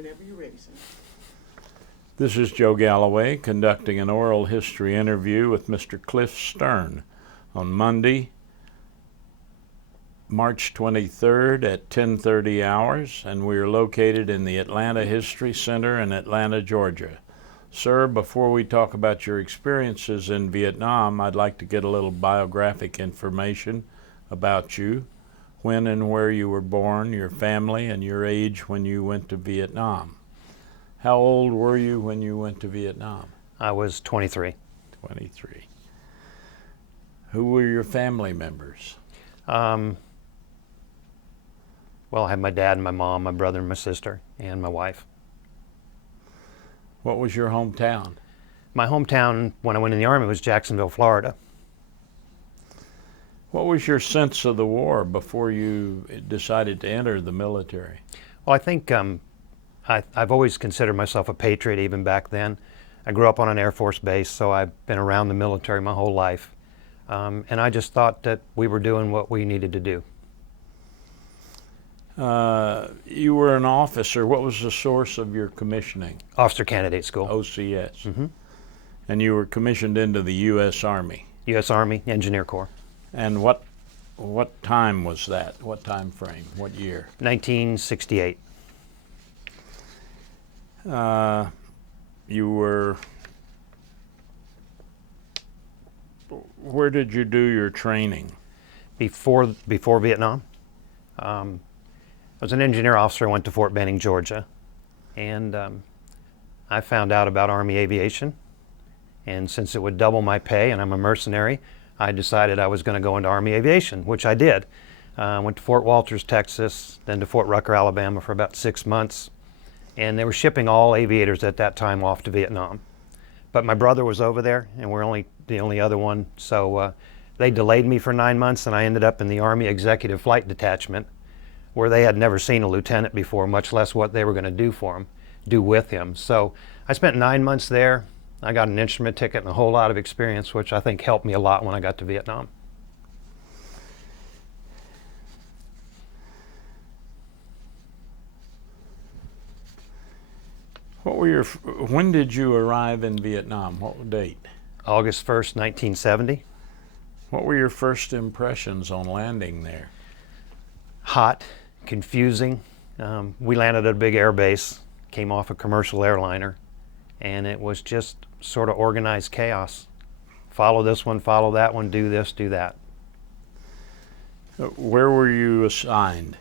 Whenever you're ready, sir. This is Joe Galloway conducting an oral history interview with Mr. Cliff Stern on Monday, March 23rd at 10:30 hours, and we are located in the Atlanta History Center in Atlanta, Georgia. Sir, before we talk about your experiences in Vietnam, I'd like to get a little biographic information about you, when and where you were born, your family, and your age when you went to Vietnam. How old were you when you went to Vietnam? I was 23. 23. Who were your family members? Well, I had my dad and my mom, my brother and my sister, and my wife. What was your hometown? My hometown when I went in the Army was Jacksonville, Florida. What was your sense of the war before you decided to enter the military? Well, I think I've always considered myself a patriot even back then. I grew up on an Air Force base, so I've been around the military my whole life. And I just thought that we were doing what we needed to do. You were an officer. What was the source of your commissioning? Officer Candidate School. OCS. Mm-hmm. And you were commissioned into the U.S. Army. U.S. Army Engineer Corps. And what time was that? What time frame? What year? 1968. Where did you do your training? Before Vietnam, I was an engineer officer. I went to Fort Benning, Georgia, and I found out about Army Aviation. And since it would double my pay, and I'm a mercenary, I decided I was going to go into Army Aviation, which I did. Went to Fort Walters, Texas, then to Fort Rucker, Alabama for about 6 months. And they were shipping all aviators at that time off to Vietnam. But my brother was over there, and we're the only other one. So they delayed me for 9 months, and I ended up in the Army Executive Flight Detachment, where they had never seen a lieutenant before, much less what they were going to do with him. So I spent 9 months there. I got an instrument ticket and a whole lot of experience, which I think helped me a lot when I got to Vietnam. When did you arrive in Vietnam? What date? August 1st, 1970. What were your first impressions on landing there? Hot, confusing. We landed at a big air base, came off a commercial airliner, and it was just sort of organized chaos. Follow this one, follow that one, do this, do that. Where were you assigned?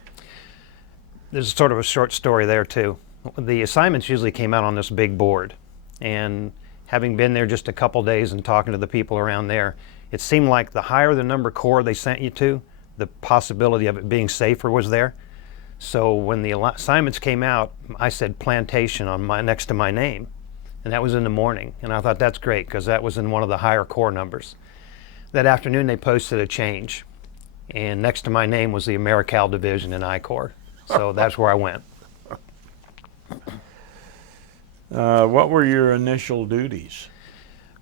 There's sort of a short story there too. The assignments usually came out on this big board, and having been there just a couple days and talking to the people around there, it seemed like the higher the number corps they sent you to, the possibility of it being safer was there. So when the assignments came out, I said plantation on next to my name, and that was in the morning. And I thought that's great because that was in one of the higher corps numbers. That afternoon they posted a change, and next to my name was the AmeriCal Division in I Corps. So that's where I went. What were your initial duties?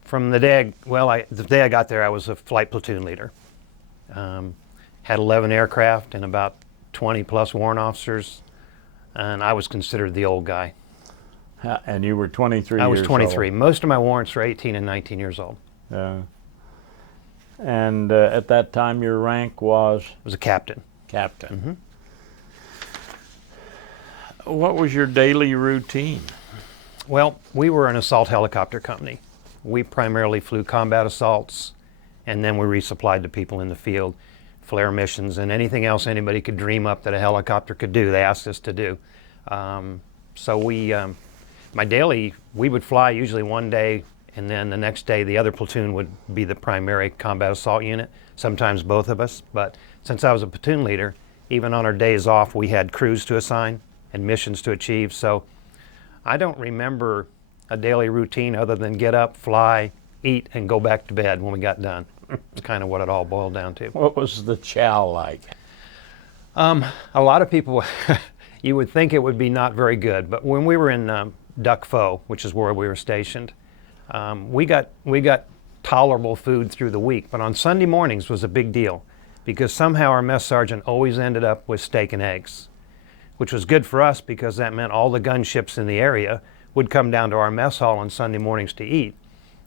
From the day I got there, I was a flight platoon leader. Had 11 aircraft and about 20 plus warrant officers, and I was considered the old guy. And you were 23 years old? I was 23. Most of my warrants were 18 and 19 years old. And at that time your rank was? I was a captain. Captain. Mm-hmm. What was your daily routine? Well, we were an assault helicopter company. We primarily flew combat assaults, and then we resupplied to people in the field, flare missions, and anything else anybody could dream up that a helicopter could do, they asked us to do. So we would fly usually one day, and then the next day the other platoon would be the primary combat assault unit, sometimes both of us. But since I was a platoon leader, even on our days off, we had crews to assign and missions to achieve. So I don't remember a daily routine other than get up, fly, eat, and go back to bed when we got done. It's kind of what it all boiled down to. What was the chow like? A lot of people, you would think it would be not very good, but when we were in Duc Pho, which is where we were stationed, we got tolerable food through the week, but on Sunday mornings was a big deal because somehow our mess sergeant always ended up with steak and eggs. which was good for us because that meant all the gunships in the area would come down to our mess hall on Sunday mornings to eat.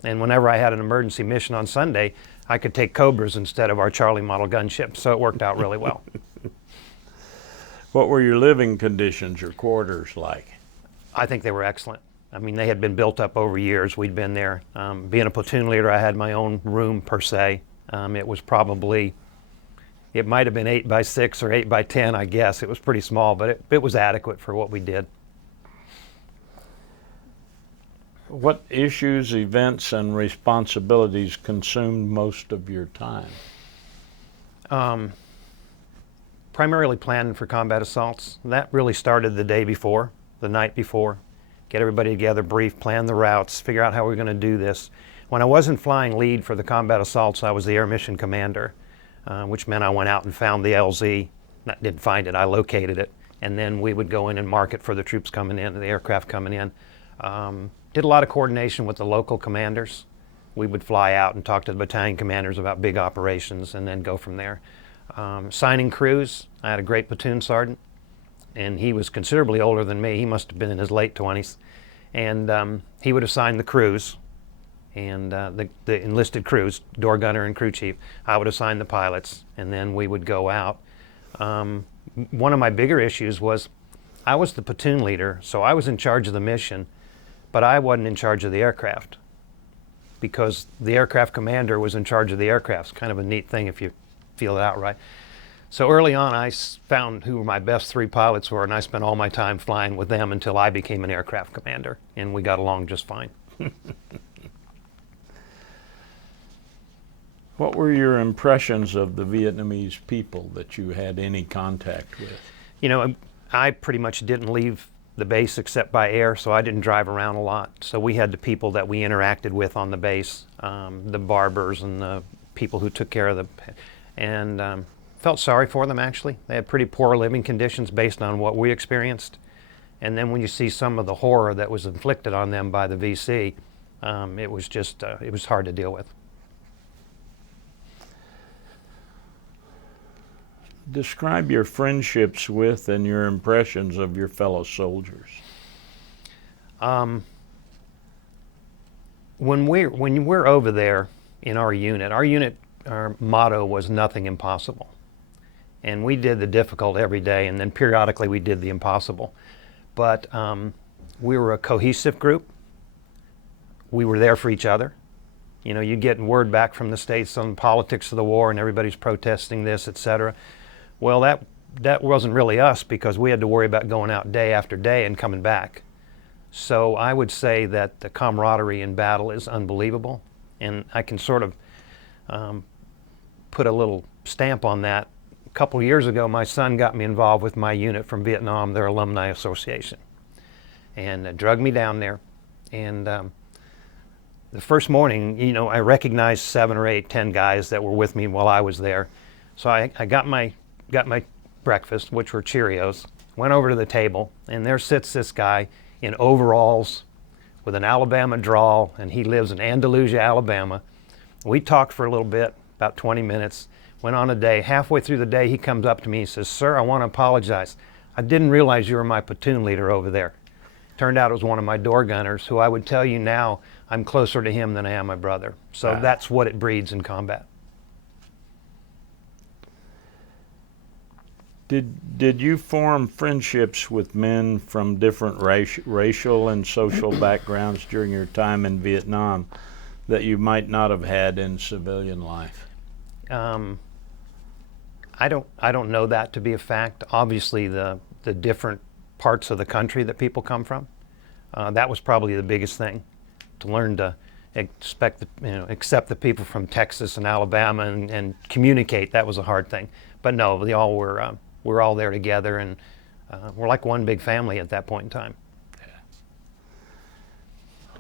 And whenever I had an emergency mission on Sunday, I could take Cobras instead of our Charlie model gunship, so it worked out really well. What were your living conditions, your quarters like? I think they were excellent. I mean, they had been built up over years. We'd been there. Being a platoon leader, I had my own room per se. It was probably, it might have been 8 by 6 or 8 by 10, I guess. It was pretty small, but it was adequate for what we did. What issues, events, and responsibilities consumed most of your time? Primarily planning for combat assaults. That really started the day before, the night before. Get everybody together, brief, plan the routes, figure out how we're going to do this. When I wasn't flying lead for the combat assaults, I was the air mission commander, which meant I went out and found the LZ. Didn't find it, I located it. And then we would go in and mark it for the troops coming in, the aircraft coming in. Did a lot of coordination with the local commanders. We would fly out and talk to the battalion commanders about big operations and then go from there. Signing crews, I had a great platoon sergeant, and he was considerably older than me. He must have been in his late 20s. And he would assign the crews, and the enlisted crews, door gunner and crew chief. I would assign the pilots, and then we would go out. One of my bigger issues was I was the platoon leader, so I was in charge of the mission, but I wasn't in charge of the aircraft because the aircraft commander was in charge of the aircraft. It's kind of a neat thing if you feel it out right. So early on, I found who my best 3 pilots were, and I spent all my time flying with them until I became an aircraft commander, and we got along just fine. What were your impressions of the Vietnamese people that you had any contact with? You know, I pretty much didn't leave the base except by air, so I didn't drive around a lot. So we had the people that we interacted with on the base, the barbers and the people who took care of the, and felt sorry for them actually. They had pretty poor living conditions based on what we experienced. And then when you see some of the horror that was inflicted on them by the VC, it was just, it was hard to deal with. Describe your friendships with and your impressions of your fellow soldiers. When we're over there in our unit, our motto was nothing impossible. And we did the difficult every day, and then periodically we did the impossible. But we were a cohesive group. We were there for each other. You know, you'd get word back from the States on politics of the war and everybody's protesting this, etc. Well, that wasn't really us because we had to worry about going out day after day and coming back. So I would say that the camaraderie in battle is unbelievable. And I can sort of put a little stamp on that. A couple years ago, my son got me involved with my unit from Vietnam, their alumni association, and drugged me down there. And the first morning, you know, I recognized 7 or 8, 10 guys that were with me while I was there. So I got my breakfast, which were Cheerios, went over to the table, and there sits this guy in overalls with an Alabama drawl, and he lives in Andalusia, Alabama. We talked for a little bit, about 20 minutes, went on a day. Halfway through the day, he comes up to me and says, "Sir, I want to apologize. I didn't realize you were my platoon leader over there." Turned out it was one of my door gunners, who I would tell you now, I'm closer to him than I am my brother. So that's what it breeds in combat. Did you form friendships with men from different racial and social backgrounds during your time in Vietnam that you might not have had in civilian life? I don't know that to be a fact. Obviously, the different parts of the country that people come from, that was probably the biggest thing, to learn to accept the people from Texas and Alabama and communicate. That was a hard thing. But no, we were all there together, and we're like one big family at that point in time.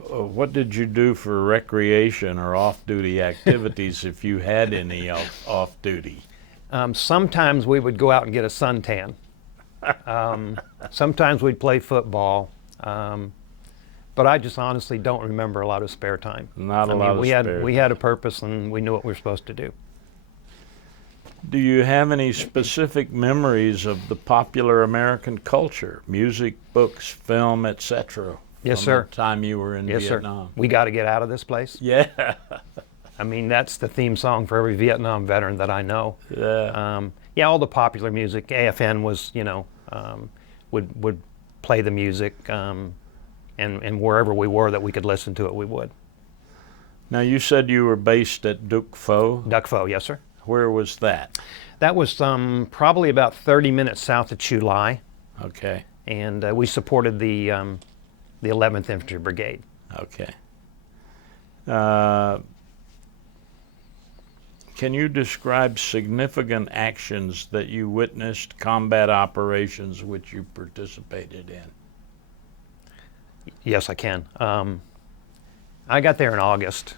What did you do for recreation or off-duty activities if you had any off-duty? Sometimes we would go out and get a suntan. Sometimes we'd play football. But I just honestly don't remember a lot of spare time. Not a lot of spare time. We had a purpose, and we knew what we were supposed to do. Do you have any specific memories of the popular American culture, music, books, film, etc.? Yes, from sir. the time you were in Yes, Vietnam? sir. We got to get out of this place. Yeah. I mean, that's the theme song for every Vietnam veteran that I know. Yeah. Yeah, all the popular music. AFN was, would play the music, and wherever we were that we could listen to it, we would. Now, you said you were based at Duc Pho. Duc Pho, yes, sir. Where was that? That was probably about 30 minutes south of Chu Lai, Okay. and we supported the 11th Infantry Brigade. Okay. Can you describe significant actions that you witnessed, combat operations which you participated in? Yes, I can. I got there in August,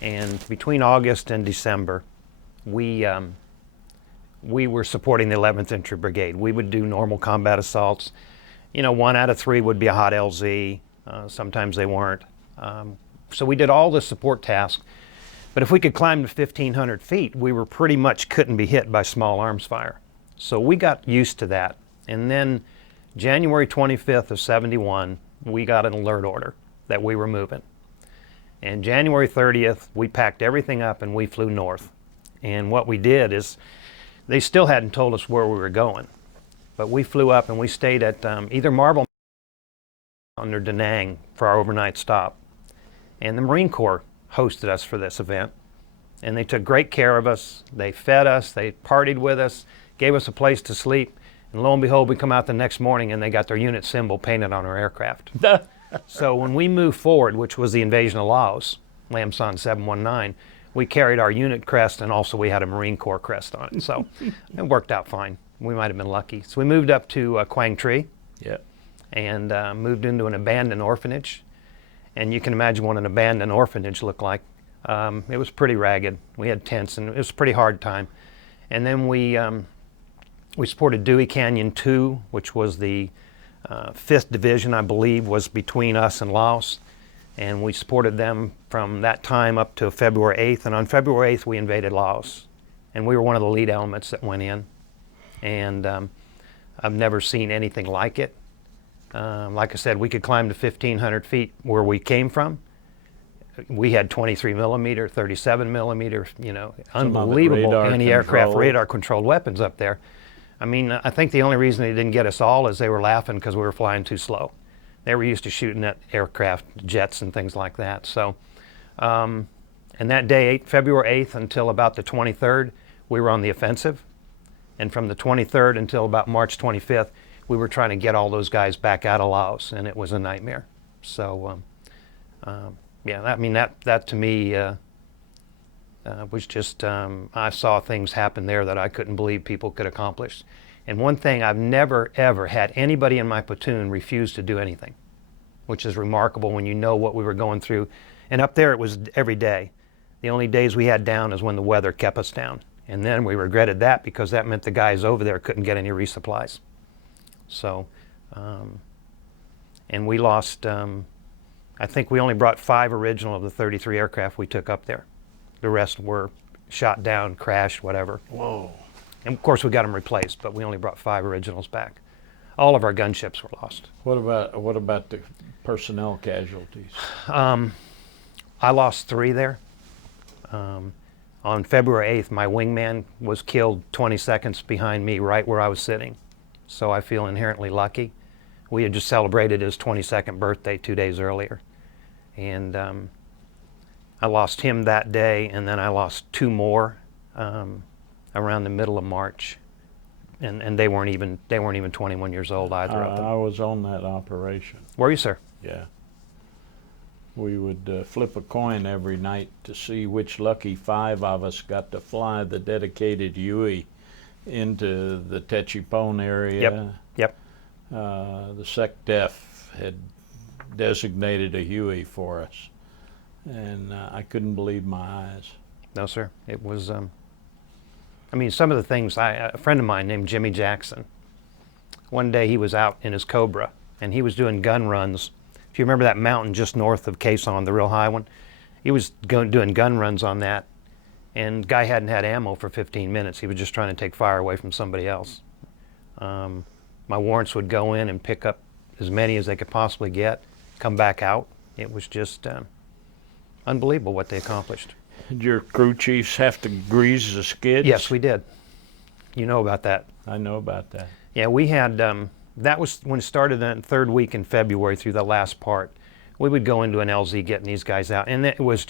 and between August and December, we were supporting the 11th Infantry Brigade. We would do normal combat assaults. 1 out of 3 would be a hot LZ. Sometimes they weren't. So we did all the support tasks. But if we could climb to 1,500 feet, we were pretty much couldn't be hit by small arms fire. So we got used to that. And then January 25th of 71, we got an alert order that we were moving. And January 30th, we packed everything up and we flew north. And what we did is, they still hadn't told us where we were going. But we flew up and we stayed at either Marble Mountain or Da Nang for our overnight stop. And the Marine Corps hosted us for this event. And they took great care of us. They fed us, they partied with us, gave us a place to sleep. And lo and behold, we come out the next morning and they got their unit symbol painted on our aircraft. So when we moved forward, which was the invasion of Laos, Lam Son 719, we carried our unit crest, and also we had a Marine Corps crest on it. So it worked out fine. We might have been lucky. So we moved up to Quang Tri. Yep. And moved into an abandoned orphanage. And you can imagine what an abandoned orphanage looked like. It was pretty ragged. We had tents, and it was a pretty hard time. And then we supported Dewey Canyon 2, which was the 5th Division, I believe, was between us and Laos. And we supported them from that time up to February 8th. And on February 8th, we invaded Laos. And we were one of the lead elements that went in. And I've never seen anything like it. Like I said, we could climb to 1,500 feet where we came from. We had 23 millimeter, 37 millimeter, unbelievable anti-aircraft radar controlled weapons up there. I mean, I think the only reason they didn't get us all is they were laughing because we were flying too slow. They were used to shooting at aircraft, jets and things like that. So, and that day, February 8th until about the 23rd, we were on the offensive. And from the 23rd until about March 25th, we were trying to get all those guys back out of Laos, and it was a nightmare. So, yeah, I mean, that to me was just, I saw things happen there that I couldn't believe people could accomplish. And one thing, I've never, ever had anybody in my platoon refuse to do anything, which is remarkable when you know what we were going through. And up there, it was every day. The only days we had down is when the weather kept us down. And then we regretted that because that meant the guys over there couldn't get any resupplies. So, and we lost, I think we only brought 5 original of the 33 aircraft we took up there. The rest were shot down, crashed, whatever. Whoa. And of course we got them replaced, but we only brought 5 originals back. All of our gunships were lost. What about the personnel casualties? I lost 3 there. On February 8th, my wingman was killed 20 seconds behind me, right where I was sitting. So I feel inherently lucky. We had just celebrated his 22nd birthday 2 days earlier. And I lost him that day, and then I lost 2 more around the middle of March. And they weren't even 21 years old either of them. I was on that operation. Were you, sir? Yeah. We would flip a coin every night to see which lucky 5 of us got to fly the dedicated Huey into the Techipone area. Yep. The SecDef had designated a Huey for us, and I couldn't believe my eyes. No, sir. It was, I mean, some of the things, a friend of mine named Jimmy Jackson, one day he was out in his Cobra, and he was doing gun runs. If you remember that mountain just north of Quezon, the real high one, he was doing gun runs on that. and guy hadn't had ammo for 15 minutes. He was just trying to take fire away from somebody else. My warrants would go in and pick up as many as they could possibly get, come back out. It was just unbelievable what they accomplished. Did your crew chiefs have to grease the skids? Yes, we did. You know about that. I know about that. Yeah, we had, that was when it started that third week in February through the last part. We would go into an LZ getting these guys out, and it was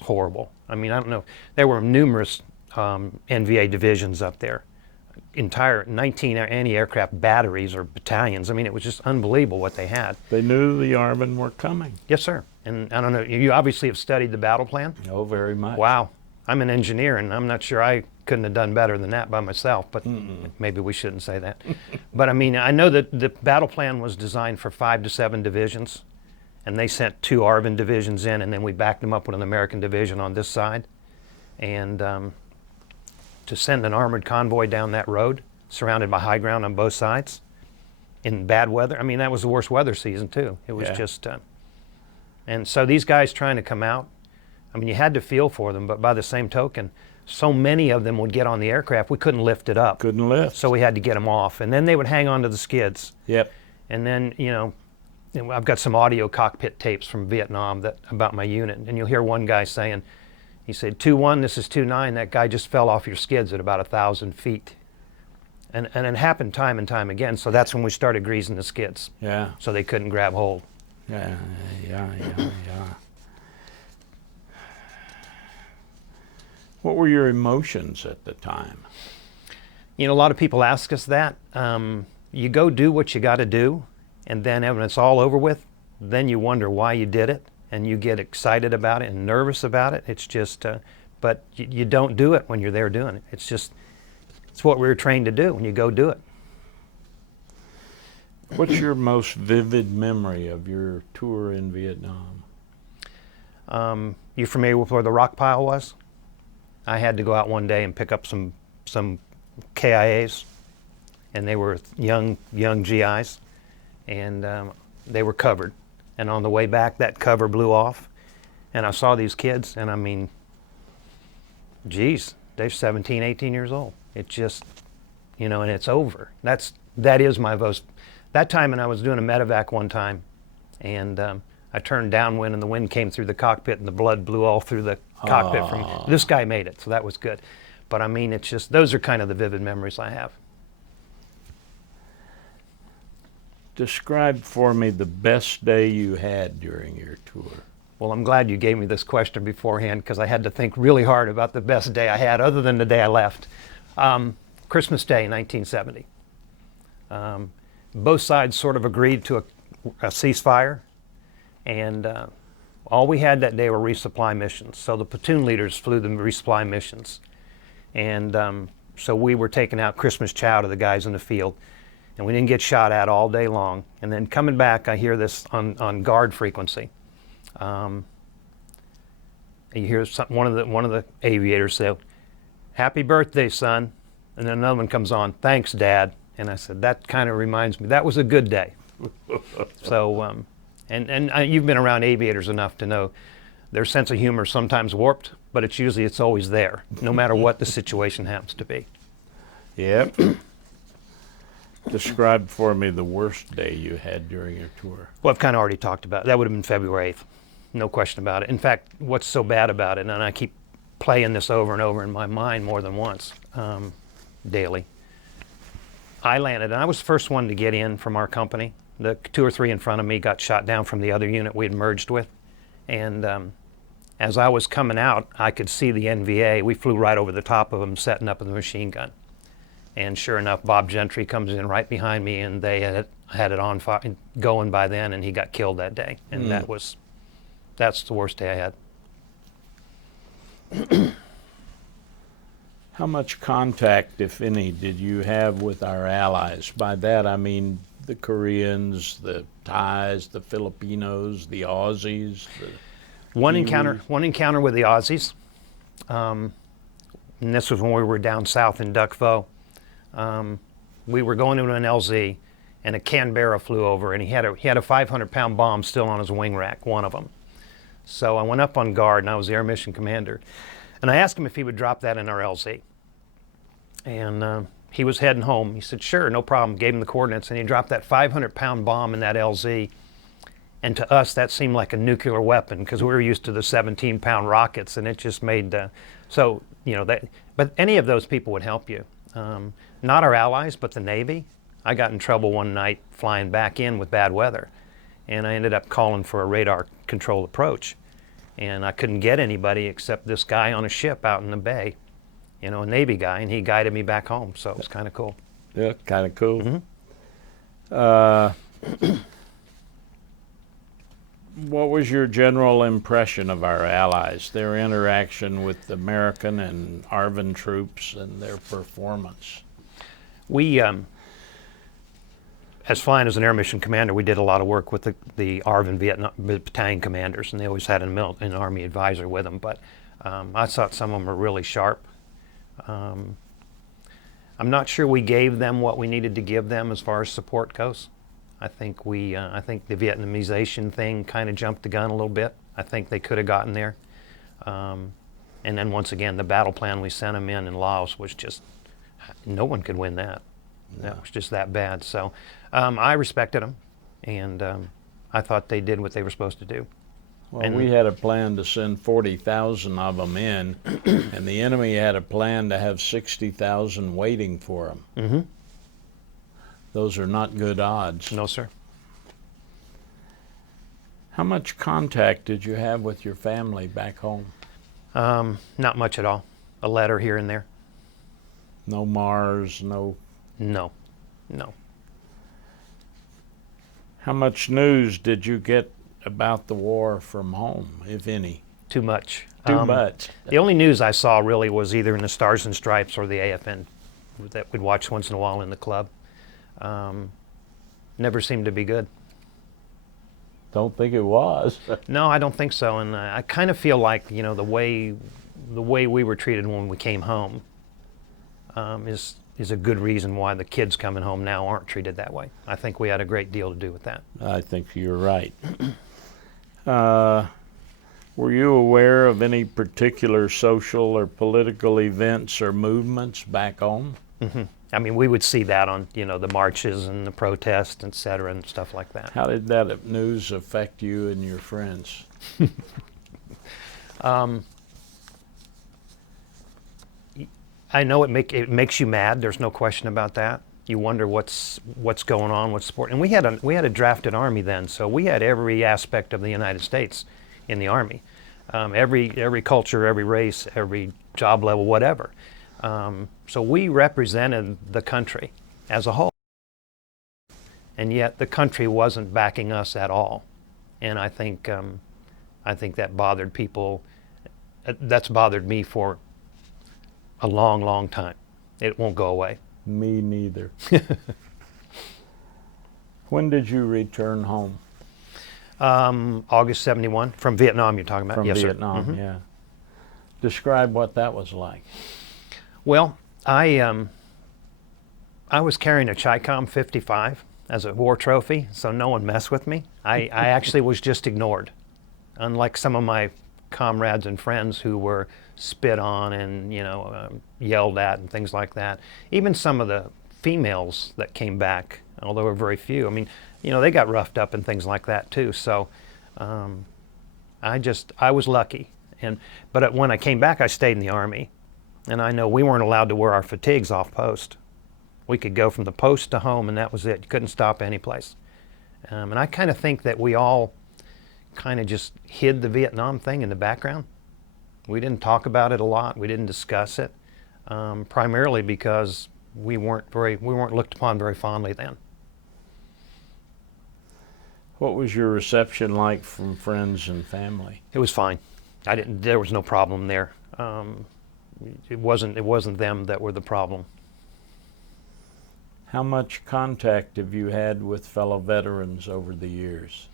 horrible. I mean, I don't know, there were numerous NVA divisions up there, entire 19 anti-aircraft batteries or battalions. I mean, it was just unbelievable what they had. They knew the Army were coming. Yes, sir. And I don't know, you obviously have studied the battle plan? Oh, very much. Wow. I'm an engineer, and I'm not sure I couldn't have done better than that by myself, but maybe we shouldn't say that. But I mean, I know that the battle plan was designed for 5 to 7 divisions, and they sent 2 ARVN divisions in, and then we backed them up with an American division on this side. And to send an armored convoy down that road, surrounded by high ground on both sides, in bad weather, I mean, that was the worst weather season too. It was just, and so these guys trying to come out, I mean, you had to feel for them, but by the same token, so many of them would get on the aircraft, we couldn't lift it up. Couldn't lift. So we had to get them off, and then they would hang on to the skids. Yep. And then, you know, I've got some audio cockpit tapes from Vietnam about my unit, and you'll hear one guy saying, he said, 2-1, this is 2-9, that guy just fell off your skids at about 1,000 feet. And it happened time and time again, so that's when we started greasing the skids. Yeah. So they couldn't grab hold. Yeah. What were your emotions at the time? You know, a lot of people ask us that. You go do what you got to do, and then when it's all over with, then you wonder why you did it, and you get excited about it and nervous about it. It's just, but you don't do it when you're there doing it. It's just, it's what we were trained to do, and you go do it. What's your most vivid memory of your tour in Vietnam? You familiar with where the rock pile was? I had to go out one day and pick up some KIAs, and they were young GIs, and they were covered. And on the way back, that cover blew off, and I saw these kids, and I mean, geez, they're 17, 18 years old. It just, you know, and it's over. That is my most. That time, and I was doing a medevac one time, and I turned downwind, and the wind came through the cockpit, and the blood blew all through the cockpit. From this guy made it, so that was good. But I mean, it's just, those are kind of the vivid memories I have. Describe for me the best day you had during your tour. Well, I'm glad you gave me this question beforehand, because I had to think really hard about the best day I had, other than the day I left. Christmas Day, 1970. Both sides sort of agreed to a ceasefire, and all we had that day were resupply missions. So the platoon leaders flew the resupply missions. And so we were taking out Christmas chow to the guys in the field, and we didn't get shot at all day long. And then coming back, I hear this on guard frequency. You hear one of the aviators say, "Happy birthday, son." And then another one comes on, "Thanks, Dad." And I said, that kind of reminds me, that was a good day. So, and you've been around aviators enough to know their sense of humor is sometimes warped, but it's always there, no matter what the situation happens to be. Yep. Describe for me the worst day you had during your tour. Well, I've kind of already talked about it. That would have been February 8th, no question about it. In fact, what's so bad about it, and I keep playing this over and over in my mind more than once, daily. I landed, and I was the first one to get in from our company. The 2 or 3 in front of me got shot down from the other unit we had merged with. And as I was coming out, I could see the NVA. We flew right over the top of them, setting up with a machine gun. And sure enough, Bob Gentry comes in right behind me, and they had it on fire, going by then, and he got killed that day. And that's the worst day I had. How much contact, if any, did you have with our allies? By that I mean the Koreans, the Thais, the Filipinos, the Aussies. One encounter with the Aussies, and this was when we were down south in Duck Pho. We were going into an LZ, and a Canberra flew over, and he had a 500-pound bomb still on his wing rack, one of them. So I went up on guard, and I was the air mission commander. And I asked him if he would drop that in our LZ. And he was heading home. He said, sure, no problem. Gave him the coordinates, and he dropped that 500-pound bomb in that LZ. And to us, that seemed like a nuclear weapon because we were used to the 17-pound rockets, and it just made, so, you know, that, but any of those people would help you. Not our allies, but the Navy. I got in trouble one night flying back in with bad weather, and I ended up calling for a radar control approach. And I couldn't get anybody except this guy on a ship out in the bay, you know, a Navy guy, and he guided me back home, so it was kind of cool. Yeah, kind of cool. What was your general impression of our allies, their interaction with American and ARVN troops and their performance? We, as flying as an air mission commander, we did a lot of work with the ARVN Vietnam battalion commanders, and they always had an Army advisor with them, but I thought some of them were really sharp. I'm not sure we gave them what we needed to give them as far as support goes. I think I think the Vietnamization thing kind of jumped the gun a little bit. I think they could have gotten there. And then once again, the battle plan we sent them in Laos was just, no one could win that. No. That was just that bad. So I respected them, and I thought they did what they were supposed to do. Well, and we had a plan to send 40,000 of them in, and the enemy had a plan to have 60,000 waiting for them. Mm-hmm. Those are not good odds. No, sir. How much contact did you have with your family back home? Not much at all. A letter here and there. No Mars, no... No, no. How much news did you get about the war from home, if any? Too much. Too much. The only news I saw really was either in the Stars and Stripes or the AFN that we'd watch once in a while in the club. Never seemed to be good. Don't think it was. No, I don't think so. And I kind of feel like, you know, the way we were treated when we came home is a good reason why the kids coming home now aren't treated that way. I think we had a great deal to do with that. I think you're right. Were you aware of any particular social or political events or movements back home? Mm-hmm. I mean, we would see that on, you know, the marches and the protests, et cetera, and stuff like that. How did that news affect you and your friends? I know it makes you mad. There's no question about that. You wonder what's going on, what's support. And we had a drafted Army then, so we had every aspect of the United States in the Army, every culture, every race, every job level, whatever. So we represented the country as a whole, and yet the country wasn't backing us at all. And I think that bothered people. That's bothered me for a long, long time. It won't go away. Me neither. When did you return home? August 71, from Vietnam you're talking about? From Yes, Vietnam, sir. Mm-hmm. Yeah. Describe what that was like. Well, I was carrying a Chi-Com 55 as a war trophy, so no one messed with me. I actually was just ignored, unlike some of my comrades and friends who were spit on and, you know, yelled at and things like that. Even some of the females that came back, although there were very few, I mean, you know, they got roughed up and things like that too. So I was lucky. But when I came back, I stayed in the Army. And I know we weren't allowed to wear our fatigues off post. We could go from the post to home, and that was it. You couldn't stop any place. And I kind of think that we all kind of just hid the Vietnam thing in the background. We didn't talk about it a lot. We didn't discuss it, primarily because we weren't looked upon very fondly then. What was your reception like from friends and family? It was fine. There was no problem there. It wasn't them that were the problem. How much contact have you had with fellow veterans over the years?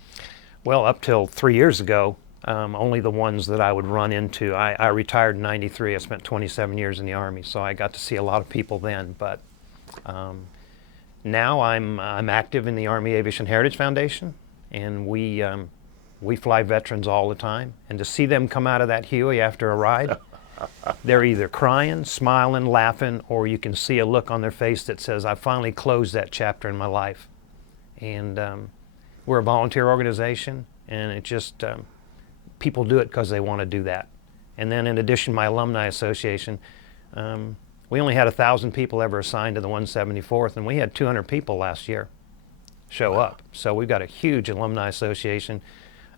Well, up till 3 years ago, only the ones that I would run into. I retired in '93. I spent 27 years in the Army, so I got to see a lot of people then. But now I'm active in the Army Aviation Heritage Foundation, and we fly veterans all the time. And to see them come out of that Huey after a ride, They're either crying, smiling, laughing, or you can see a look on their face that says, I finally closed that chapter in my life. And we're a volunteer organization, and it just, people do it because they want to do that. And then in addition, my alumni association, we only had 1,000 people ever assigned to the 174th, and we had 200 people last year show up. So we've got a huge alumni association.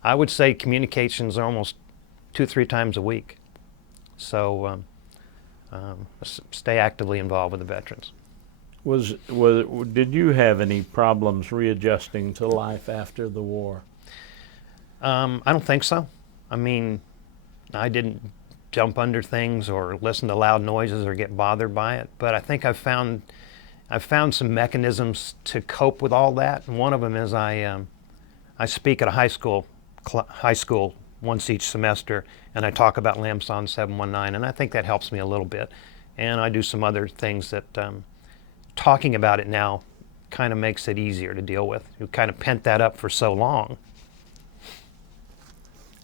I would say communications are almost 2-3 times a week. So stay actively involved with the veterans. Did you have any problems readjusting to life after the war? I don't think so. I mean, I didn't jump under things or listen to loud noises or get bothered by it, but I think I've found some mechanisms to cope with all that. And one of them is I speak at a high school once each semester, and I talk about Lamson 719, and I think that helps me a little bit. And I do some other things that talking about it now kind of makes it easier to deal with. You kind of pent that up for so long.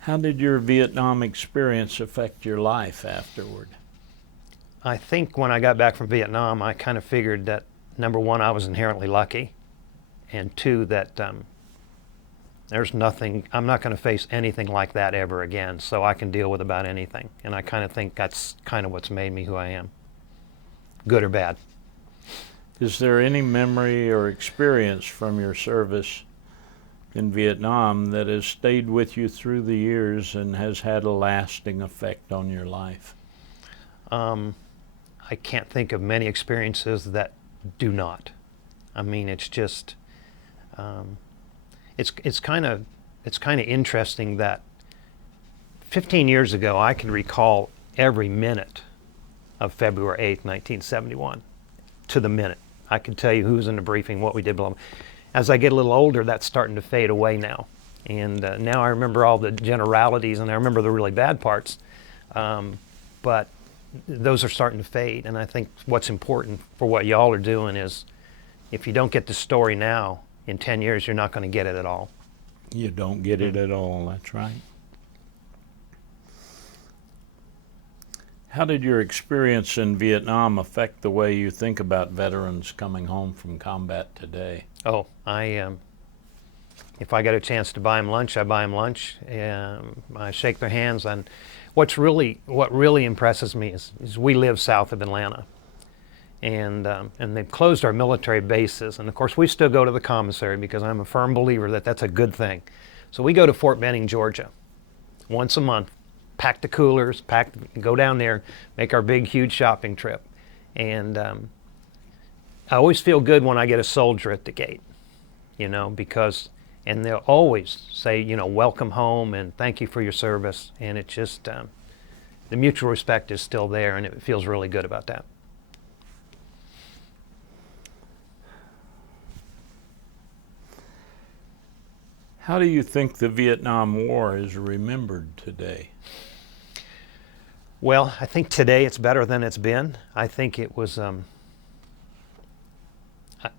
How did your Vietnam experience affect your life afterward? I think when I got back from Vietnam, I kind of figured that, number one, I was inherently lucky, and two, that there's nothing, I'm not going to face anything like that ever again, so I can deal with about anything. And I kind of think that's kind of what's made me who I am, good or bad. Is there any memory or experience from your service in Vietnam that has stayed with you through the years and has had a lasting effect on your life? I can't think of many experiences that do not. I mean, it's just, it's kind of interesting that 15 years ago I can recall every minute of February 8th, 1971, to the minute. I could tell you who was in the briefing, what we did, blah, blah. As I get a little older, that's starting to fade away now. And now I remember all the generalities, and I remember the really bad parts. But those are starting to fade. And I think what's important for what y'all are doing is, if you don't get the story now, in 10 years, you're not going to get it at all. You don't get it at all, that's right. How did your experience in Vietnam affect the way you think about veterans coming home from combat today? Oh, if I get a chance to buy them lunch, I buy them lunch. I shake their hands. And what really impresses me is we live south of Atlanta, and they've closed our military bases. And of course, we still go to the commissary because I'm a firm believer that that's a good thing. So we go to Fort Benning, Georgia, once a month. Pack the coolers, go down there, make our big, huge shopping trip. And I always feel good when I get a soldier at the gate, because, and they'll always say, welcome home and thank you for your service. And it just, the mutual respect is still there, and it feels really good about that. How do you think the Vietnam War is remembered today? Well, I think today it's better than it's been. I think it was, I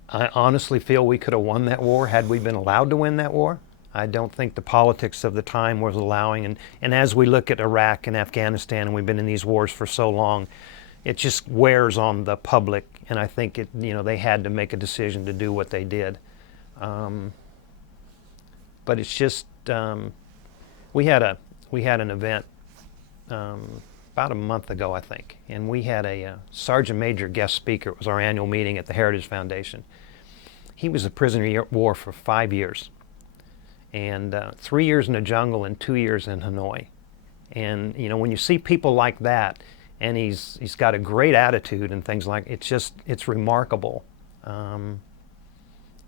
honestly feel we could have won that war had we been allowed to win that war. I don't think the politics of the time was allowing, and as we look at Iraq and Afghanistan, and we've been in these wars for so long, it just wears on the public, and I think they had to make a decision to do what they did. But it's just, we had an event about a month ago, I think, and we had a Sergeant Major guest speaker. It was our annual meeting at the Heritage Foundation. He was a prisoner of war for 5 years, and 3 years in the jungle and 2 years in Hanoi. And when you see people like that, and he's got a great attitude and things like, it's remarkable.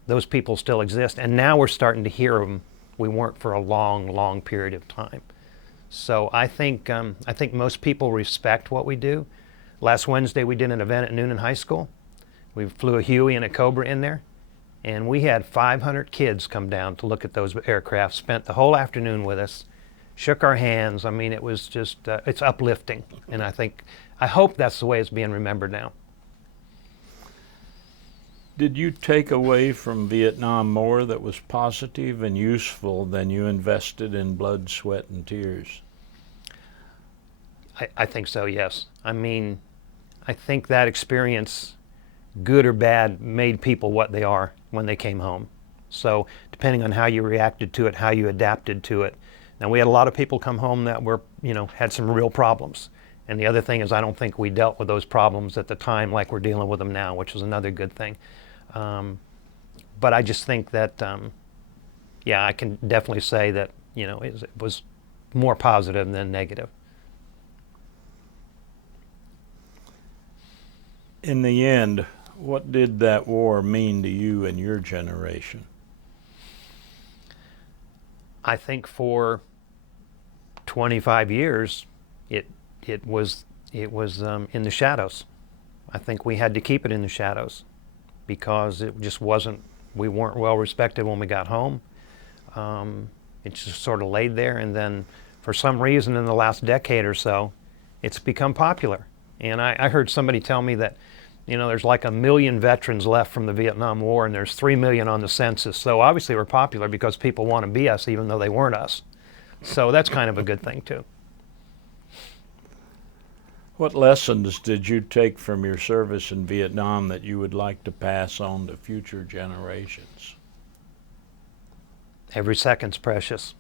Those people still exist, and now we're starting to hear them. We weren't for a long, long period of time. So I think most people respect what we do. Last Wednesday we did an event at Noonan High School. We flew a Huey and a Cobra in there, and we had 500 kids come down to look at those aircraft, spent the whole afternoon with us, shook our hands. I mean, it was just, it's uplifting, and I hope that's the way it's being remembered now. Did you take away from Vietnam more that was positive and useful than you invested in blood, sweat, and tears? I think so, yes. I mean, I think that experience, good or bad, made people what they are when they came home. So depending on how you reacted to it, how you adapted to it. Now, we had a lot of people come home that were, had some real problems. And the other thing is, I don't think we dealt with those problems at the time like we're dealing with them now, which is another good thing. But I just think that, I can definitely say that, it was more positive than negative. In the end, what did that war mean to you and your generation? I think for 25 years, it was in the shadows. I think we had to keep it in the shadows because it just wasn't. We weren't well respected when we got home. It just sort of laid there, and then for some reason in the last decade or so, it's become popular. And I heard somebody tell me that, there's like 1 million veterans left from the Vietnam War, and there's 3 million on the census. So obviously we're popular because people want to be us even though they weren't us. So that's kind of a good thing too. What lessons did you take from your service in Vietnam that you would like to pass on to future generations? Every second's precious.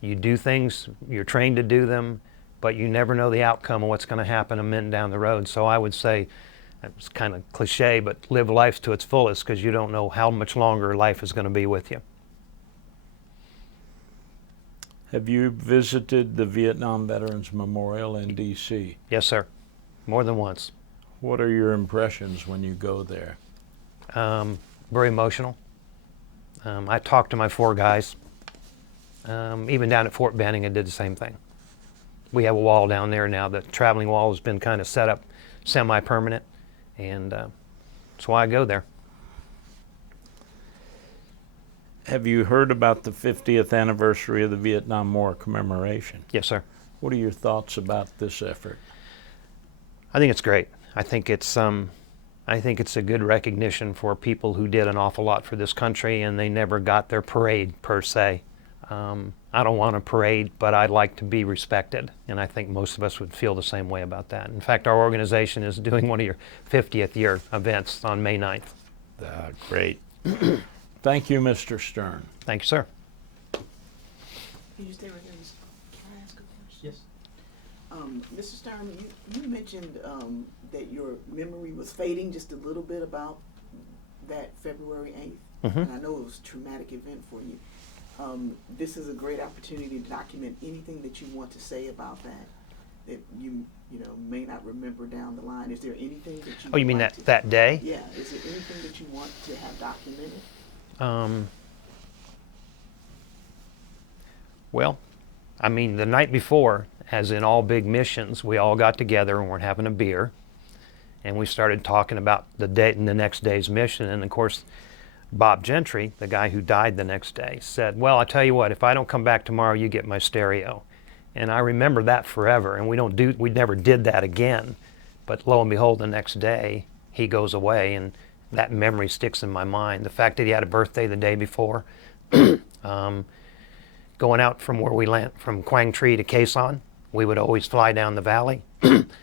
You do things, you're trained to do them, but you never know the outcome of what's going to happen a minute down the road. So I would say, it's kind of cliche, but live life to its fullest because you don't know how much longer life is going to be with you. Have you visited the Vietnam Veterans Memorial in D.C.? Yes, sir. More than once. What are your impressions when you go there? Very emotional. I talked to my 4 guys. Even down at Fort Benning, I did the same thing. We have a wall down there now. The traveling wall has been kind of set up semi-permanent, and that's why I go there. Have you heard about the 50th anniversary of the Vietnam War commemoration? Yes, sir. What are your thoughts about this effort? I think it's great. I think it's a good recognition for people who did an awful lot for this country, and they never got their parade per se. I don't want a parade, but I'd like to be respected, and I think most of us would feel the same way about that. In fact, our organization is doing one of your 50th year events on May 9th. Great. Thank you, Mr. Stern. Thank you, sir. Can you stay right there? Can I ask a question? Yes. Mr. Stern, you mentioned that your memory was fading just a little bit about that February 8th. And I know it was a traumatic event for you. This is a great opportunity to document anything that you want to say about that you may not remember down the line. Is there anything that you? Oh, you mean that day? Yeah. Is there anything that you want to have documented? Well, I mean, the night before, as in all big missions, we all got together and we're having a beer, and we started talking about the next day's mission. And of course, Bob Gentry, the guy who died the next day, said, "Well, I'll tell you what, if I don't come back tomorrow, you get my stereo." And I remember that forever, and we never did that again. But lo and behold, the next day, he goes away, and that memory sticks in my mind. The fact that he had a birthday the day before, going out from where we land, from Quang Tri to Quai Son, we would always fly down the valley,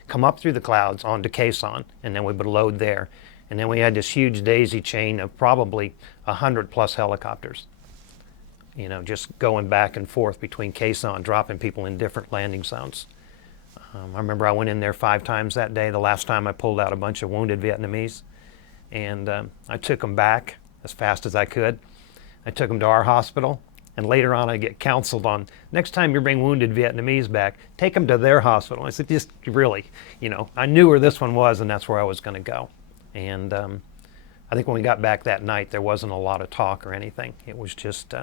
come up through the clouds onto Quai Son, and then we would load there. And then we had this huge daisy chain of probably 100+ helicopters, just going back and forth between Quai Son, dropping people in different landing zones. I remember I went in there 5 times that day. The last time I pulled out a bunch of wounded Vietnamese, and I took them back as fast as I could. I took them to our hospital, and later on I get counseled on, next time you bring wounded Vietnamese back, take them to their hospital. I said, just really, I knew where this one was, and that's where I was going to go. And I think when we got back that night, there wasn't a lot of talk or anything. It was just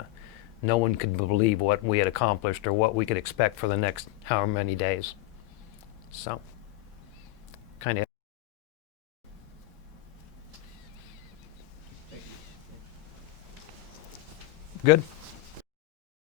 no one could believe what we had accomplished or what we could expect for the next however many days. So, kind of. Good.